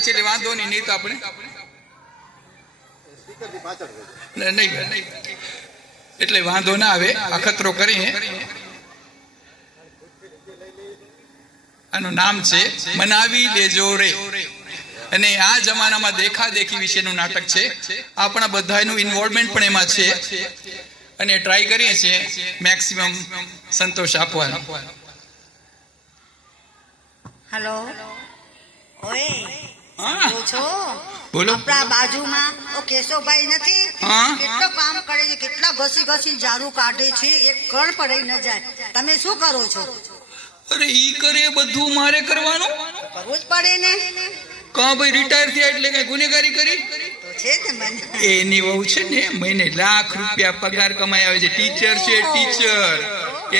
કદાચ એટલે વાંધો નહીં તો આપણે નહીં એટલે વાંધો ના આવે. અખતરો કરીને આનું નામ છે મનાવી લેજો રે. અને આ જમાનામાં દેખાદેખી વિશેનું નાટક છે. આપણા બધાનું ઇન્વોલ્વમેન્ટ પણ એમાં છે અને ટ્રાય કરીએ છીએ મેક્સિમમ સંતોષ આપવાનો. હેલો, ઓય હા છો? બોલો. આપણા બાજુમાં ઓ કેશવભાઈ નથી? હા. કેટલો કામ કરે છે, કેટલા ઘસી ઝાડુ કાઢે છે, એક કણ પણ રહી ન જાય. તમે શું કરો છો? અરે ઈ કરે બધું મારે કરવાનું? કરવું જ પડે ને. કા ભાઈ રિટાયર થયા એટલે કઈ ગુનેગારી કરી? તો છે ને મને. એની વહુ છે ને મહિને લાખ રૂપિયા પગાર કમાઈ આવે છે. ટીચર છે ટીચર.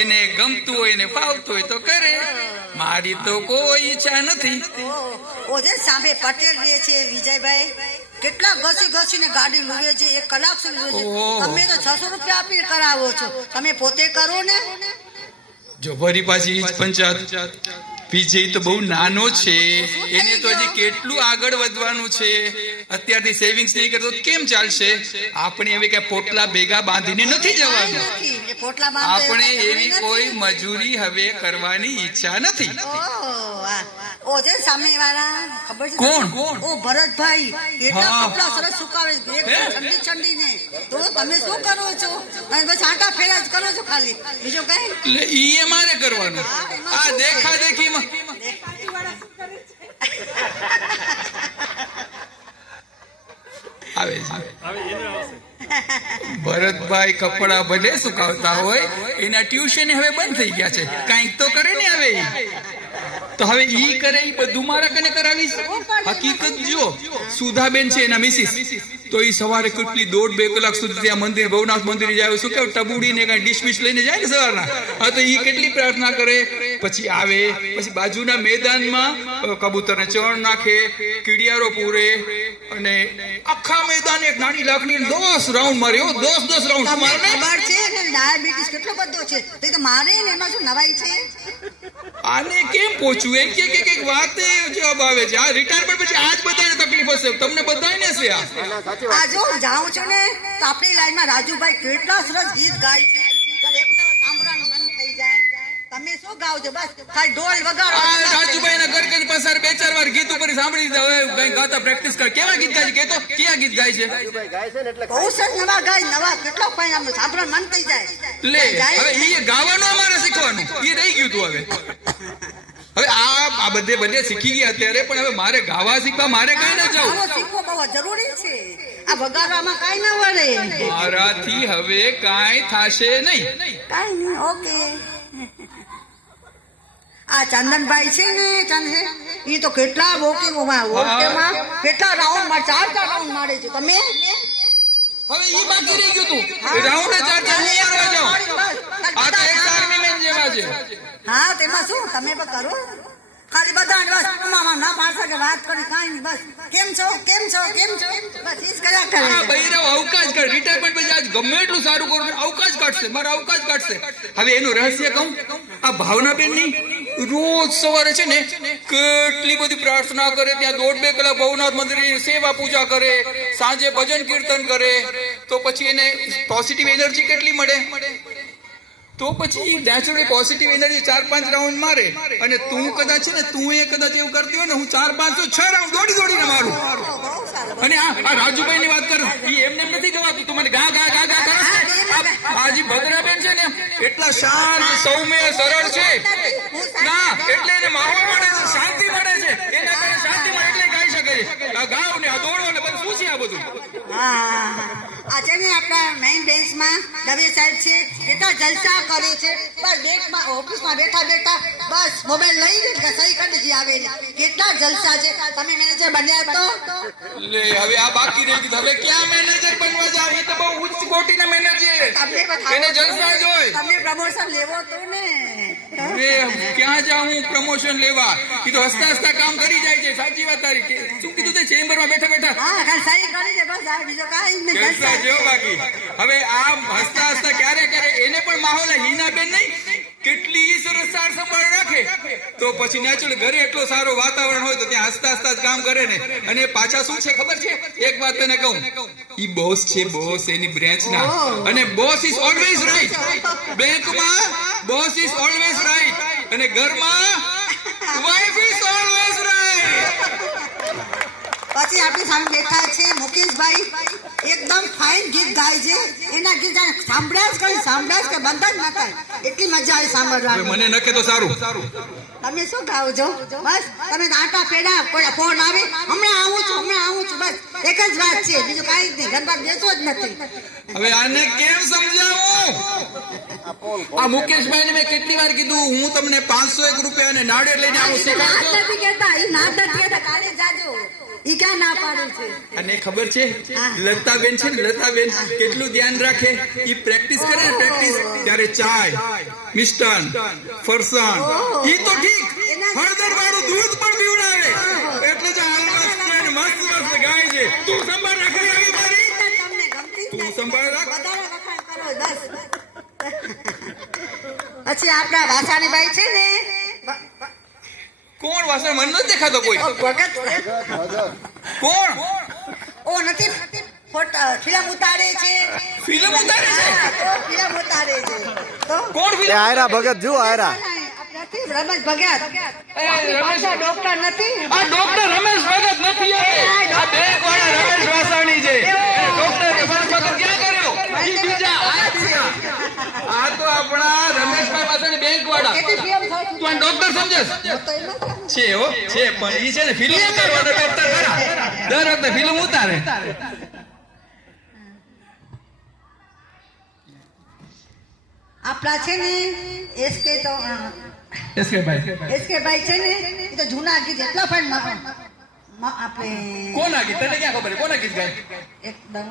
એને ગમતું હોય ને ફાવતું હોય તો કરે. મારી તો કોઈ ઈચ્છા નથી. ઓ જે સામે પટેલ રહે છે વિજયભાઈ, કેટલા ઘસીને ગાડી લુવે છે, 1 કલાક સુધી લુવે છે. તમે તો 600 રૂપિયા આપીને કરાવો છો. તમે પોતે કરો ને. જો ફરી પાછી પંચાયત વિજય તો બહુ નાનો છે, એને તો હજી કેટલું આગળ વધવાનું છે. અત્યારથી સેવિંગ્સ નહીં કરતો કેમ ચાલશે? આપણે હવે કઈ પોટલા ભેગા બાંધીને નથી જવાનું. આપણે એવી કોઈ મજૂરી હવે કરવાની ઈચ્છા નથી. ઓ જે સામે વાળા ખબર છે? કોણ? ઓ ભરતભાઈ, એટલા કપડા સરસ સુકાવે છે એકદમ ઠંડી ને. તો તમે શું કરો છો? અને બસ આંટા ફેરા જ કરો છો ખાલી, બીજું કઈ? એટલે ઈ મારે કરવાનું. આ દેખાદેખીમાં આવે છે. ભરતભાઈ કપડા ભલે સુકાવતા હોય, એના ટ્યુશન હવે બંધ થઈ ગયા છે. કઈક તો કરે ને હવે. તો હવે ઈ કરે ઈ બધું મારા કને કરાવીશ? હકીકત જો સુધાબેન છે એના મિસિસ, તો ઈ સવારે કેટલી 1.5-2 કલાક સુધી ત્યાં મંદિર ભવનાથ મંદિર જાય, શું કેવું ટબુડી ને કઈ ડિશ મિશ લઈને જાય ને સવારના. હા તો ઈ કેટલી પ્રાર્થના કરે, પછી આવે, પછી બાજુના મેદાનમાં કબૂતરને ચણ નાખે, કીડિયારો પૂરે, અને આખા મેદાન એક નાની લાકડી 10 રાઉન્ડ મારે. 10 રાઉન્ડ મારે. ખબર છે ને ડાયાબિટીસ કેટલો બધો છે, તો મારે ને એમાં શું નવાઈ છે? આને કેમ પૂછવું? એક એક વાત જવાબ આવે છે. આ રિટાયરમેન્ટ પછી આજ બધાને તકલીફ હશે, તમને બધાને છે. આ જો જાઉં છું ને તો આપણી લાઈનમાં રાજુભાઈ કેટલા સરસ ગીત ગાય છે, સાંભળવાનું મન થઈ જાય. તમે શું ગાવ છો? બસ ખાલી ઢોલ વગાડો. રાજુભાઈ ના ઘર ઘર પસાર 2-4 વાર ગીત ઉપર સાંભળી દીધા. હવે કઈ ગાતા પ્રેક્ટિસ કર. કેવા ગીત ગાય છે? કેતો કયા ગીત ગાય છે? બહુ સરસ નવા ગાય, નવા કેટલો પણ આમ સાંભળવાનું મન થઈ જાય. લે હવે ઈ ગાવાનું અમારે શીખવાનું, ઈ રહી ગયું તું. હવે આ બધે શીખી ગયા અત્યારે, પણ હવે મારે ગાવા શીખવા મારે કઈ ન જાવ. શીખવો બહુ જરૂરી છે. આ વગાડવામાં કાઈ ન વળે. મારાથી હવે કાઈ થાશે નહીં. કાઈ નહીં. ઓકે. આ ચંદનભાઈ છે ને ઈ તો કેટલા વોકિંગમાં કેટલા રાઉન્ડ મારે, 4 રાઉન્ડ મારે છે. તમે હવે ઈ બાકી રહી ગયું તું. રાઉન્ડ 4 નહીં મારવા જાવ. આ તો એક આર્મી મેન જેવા છે. હા તેમાં શું તમે પણ કરો ખાલી બધા બસ મામા ના પાછા કે વાત કરી કાઈ નહીં. બસ કેમ છો બસ ઈ જ કર્યા કરે. આ બૈરવ અવકાશ કાઢ. રિટાયરમેન્ટ પછી આજ ગમે એટલું સારું કરું અવકાશ કાઢશે, મારા અવકાશ કાઢશે. હવે એનું રહસ્ય કહું. આ ભાવનાબેન ની રોજ સવારે છે ને કેટલી બધી પ્રાર્થના કરે, ત્યાં 1.5-2 કલાક ભવનાથ મંદિરની સેવા પૂજા કરે, સાંજે ભજન કીર્તન કરે, તો પછી એને પોઝિટિવ એનર્જી કેટલી મળે. તો પછી નેચરલી પોઝિટિવ એનર્જી 4-5 રાઉન્ડ મારે. અને તું કદાચ છે ને તું એવું કરતી હોય ને, હું 4-5-6 રાઉન્ડ દોડીને મારું. અને આ રાજુભાઈ ની વાત કરું, એમને નથી જવાતું. તું મને ગા કરો. આજી ભદ્રાબેન છે ને એટલા શાંત સૌમ્ય સરળ છે ના, એટલે એને માહોલ મળે છે, શાંતિ મળે છે. એના કારણે શાંતિ મળે એટલે ગાઈ શકે છે. આ ગાવ ને આ દોડો ને બધું શું છે આ બધું? આ છે ને આપણા મેઇન બેન્ચમાં દવે સાહેબ છે, કેટલા જલસા કરે છે. બસ બેંકમાં ઓફિસમાં બેઠા બસ મોબાઈલ લઈને સહી કરી દીધી આવે. કેટલા જલસા છે. તમે મેનેજર બન્યા તો લે હવે આ બાકી રહી ગયું. હવે ક્યાં મેનેજર બનવા જાવ? એ તો બહુ ઉચ્ચ કોટીના મેનેજર. એને જલસા જોઈ. તમને પ્રમોશન લેવો તો ને. હવે ક્યાં જાઉં પ્રમોશન લેવા? એ તો હસતા કામ કરી જાય છે. સાચી વાત તારી. શું કીધું તે ચેમ્બરમાં બેઠા હા સહી કરી દે બસ. આ બીજો કાઈ નહીં. જલસા જો બાકી. હવે આ હસતા ક્યારે એને પણ માહોલ હિનાબેન નહીં કેટલી સરસ સાર સંભાળ રાખે, તો પછી નેચરલ ઘરે એટલો સારો વાતાવરણ હોય તો ત્યાં હસતા હસતા જ કામ કરે ને. અને પાછા શું છે ખબર છે, એક વાત તને કહું, ઈ બોસ છે, બોસ એની બ્રાન્ચ ના, અને બોસ ઇઝ ઓલવેઝ રાઈટ. બેંકમાં બોસ ઇઝ ઓલવેઝ રાઈટ, અને ઘરમાં વાઇફ ઇઝ ઓલવેઝ રાઈટ. પછી આપણી સામે બેઠા છે મુકેશભાઈ, એકદમ ફાઇન ગીત ગાય છે. એના ગીત સાંભળ્યા જ કે બંધ જ ન થાય, એટલી મજા આવે સાંભળવાની. મને નખે તો સારું. તમે શું ગાઓ છો? બસ તમે આટા પેડા કોઈ ફોન આવે, હમણાં આવું છું બસ એક જ વાત છે, બીજું કાંઈ જ નહીં. ગરબા બેસો જ નથી. હવે આને કેમ સમજાવું? આ મુકેશભાઈ ને મેં કેટલી વાર કીધું, હું તમને 501 રૂપિયા અને નાળિયેર લઈને આવું શીખવાડતો. નથી કહેતા, ઈ ના નથી કહેતા, કાલે જાજો. ઈ ક્યાં ના પાડે છે? અને ખબર છે લતાબેન છે ને, લતાબેન કેટલું ધ્યાન રાખે, ઈ પ્રેક્ટિસ કરે ને પ્રેક્ટિસ, ત્યારે ચાય, મિષ્ટાન, ફરસાણ, ઈ તો ઠીક, હળદર વાળું દૂધ પણ પીવડાવે. એટલે જ મસ્ત મસ્ત ગાય છે. તું સંભાળ રાખી આવી મારી, તમને ગમતી જ તું નથી. સંભાળ રાખ. વધારે વખાણ કરો બસ. પછી આપણા વાસાણીભાઈ છે ને, કોણ વાસણ? મને નથી દેખાતો કોઈ. ભગત કોણ? ઓ નથી ફિલ્મ ઉતારે છે. ફિલ્મ ઉતારે છે? હા, તો ફિલ્મ ઉતારે છે. તો કોણ ફિલ્મ? આયરા ભગત જો આયરા નથી રમેશ ભગત. પાછા ડોક્ટર નથી. આ ડોક્ટર રમેશ ભગત નથી, આ બેંક વાળા રમેશ વાસાણી છે. ડોક્ટર રમેશ ભગત ક્યાં કર્યો? ઈ બીજા, આ તો આપણા રમેશભાઈ વાસાણી બેંક વાળા. કેટલી ફિલ્મ થાય તું આ ડોક્ટર સમજસ? તો એમાં છે હો, છે, પણ ઈ છે ને ફિલ્મ ઉતારવાનો ડોક્ટર ખરા. દર વખતે ફિલ્મ ઉતારે. આપણા છે ને એસકે તો એસકે ભાઈ એસકે ભાઈ છે ને, એ તો જૂના ગીત એટલા પણ આપણે કોના ગીત તને ક્યાં ખબર? કોના ગીત ગાય? એકદમ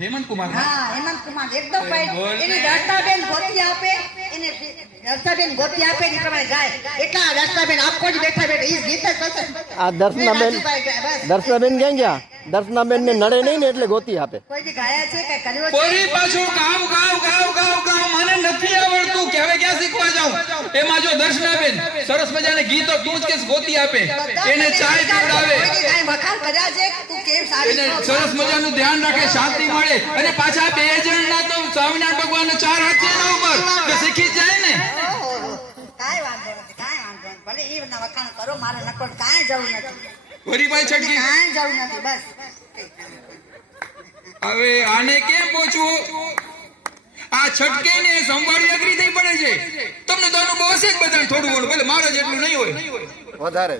હેમંત કુમાર. હા હેમંત કુમાર એકદમ ફાઇન. એની રસ્તાબેન ગોતી આપે, એને રસ્તાબેન ગોતી આપે ને પ્રમાણે ગાય. એટલા રસ્તાબેન આપકો જ બેઠા ઈ ગીત જ થશે. આ દર્શનાબેન ક્યાં ગયા? દર્શનાબેન ને નડે નહીં ને એટલે ગોતી આપે. કોઈ દી ગાયા છે કે કર્યો છે? ફરી પાછું ગાવ ગાવ ગાવ ગાવ ગાવ મને નથી આવડતું કે હવે ક્યાં શીખવા જાઉં. એમાં જો દર્શનાબેન સરસ મજાને ગીતો તું જ કેસ ગોતી આપે, એને ચાય પીવડાવે, કોઈ દી કાંઈ વખાણ કર્યા છે કે તું કેમ સારી એને છો? સરસ મજાનું ધ્યાન રાખે, શાંતિ મળે. અને પાછા 2 જણના તો સ્વામિનારાયણ ભગવાન 4 હાથ છે એના ઉપર, તો શીખી જ જાય ને. ઓહો, કાંઈ વાંધો નથી, કાંઈ વાંધો નથી. ભલે ઈ ના વખાણ કરો, મારે નકોર કાંઈ જવું નથી. હરીભાઈ છટકી. કાંઈ જવું નથી બસ. હવે આને કેમ પૂછવું? આ છટકે ને સંભાળી અઘરી થઈ પડે છે. તમને તો અનુભવ હશે જ બધાને થોડું ઘણું, ભલે મારે જેટલું નહીં હોય. વધારે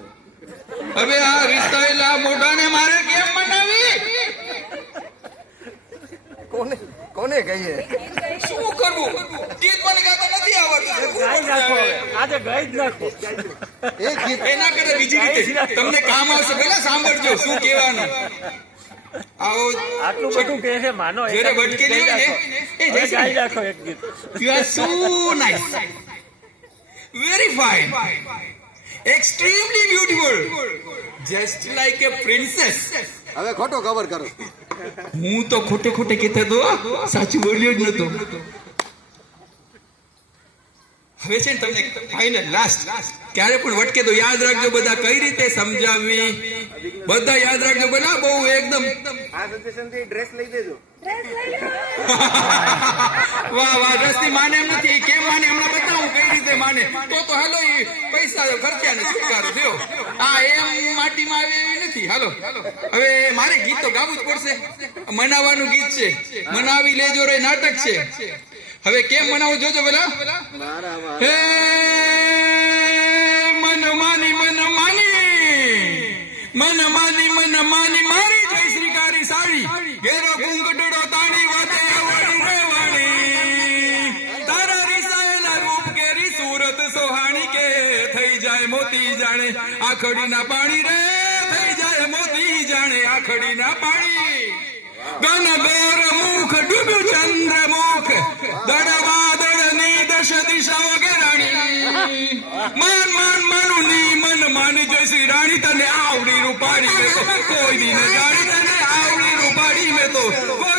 હવે આ વિસ્તારેલા મોઢાને મારે કેમ મનાવી? કોને કહીએ? શું કરવું? ગીત મને ગાતા નથી આવડતું. આજે ગાઈ જ નાખો. એક ગીત એના કરતા બીજી રીતે તમને કામ આવશે. પેલા સાંભળજો શું કહેવાનું. આવો આટલું બધું કહે છે માનો જ્યારે ભટકેલી હોય ને, એ ગાઈ રાખો એક ગીત. You are so nice. Very fine. Extremely beautiful. Just like a princess. હવે ખોટો કવર કરો. હું તો ખોટે ખોટે કહેતો હતો, સાચું બોલ્યો જ નતો. હવે છે ને તમને ફાઇનલ લાસ્ટ ક્યારે પણ વટકે તો યાદ રાખજો બધા, કઈ રીતે સમજાવવી બધા યાદ રાખજો. બધા બહુ એકદમ આ સજેશનથી ડ્રેસ લઈ દેજો. વાહ વાહ, રસ્તી માને એમ નથી. કેમ માને હમણાં બતાવું કઈ રીતે માને. તો હાલો, એ પૈસા ખર્ચ્યા ને સ્વીકારો થયો. આ એમ માટીમાં આવે એવી નથી. હાલો હવે મારે ગીત તો ગાવું જ પડશે. મનાવાનું ગીત છે, મનાવી લેજો રે નાટક છે. હવે કેમ મનાવું જોજો પેલા. હે મન માની મારી જય શ્રીકારી સાડી, ઘેરો ઘૂંઘટડો તાણી વાતે આવડી રેવાણી, તારા રીસાયેલા રૂપ કેરી સુરત સોહાણી કે થઈ જાય મોતી જાણે આખડીના પાણી રે, થઈ જાય મોતી જાણે આખડીના પાણી. ગન ગોર મુખ ડૂબ્યું ચંદ્રમુખ, દડ વાદળની દશ દિશાઓ ઘેરાણી, માન માનું ની મન માની જય શ્રી રાણી, તને આવડી રૂપાડી મેં તો કોઈ દી ન જાણી, તને આવડી રૂપાડી મેં તો કોઈ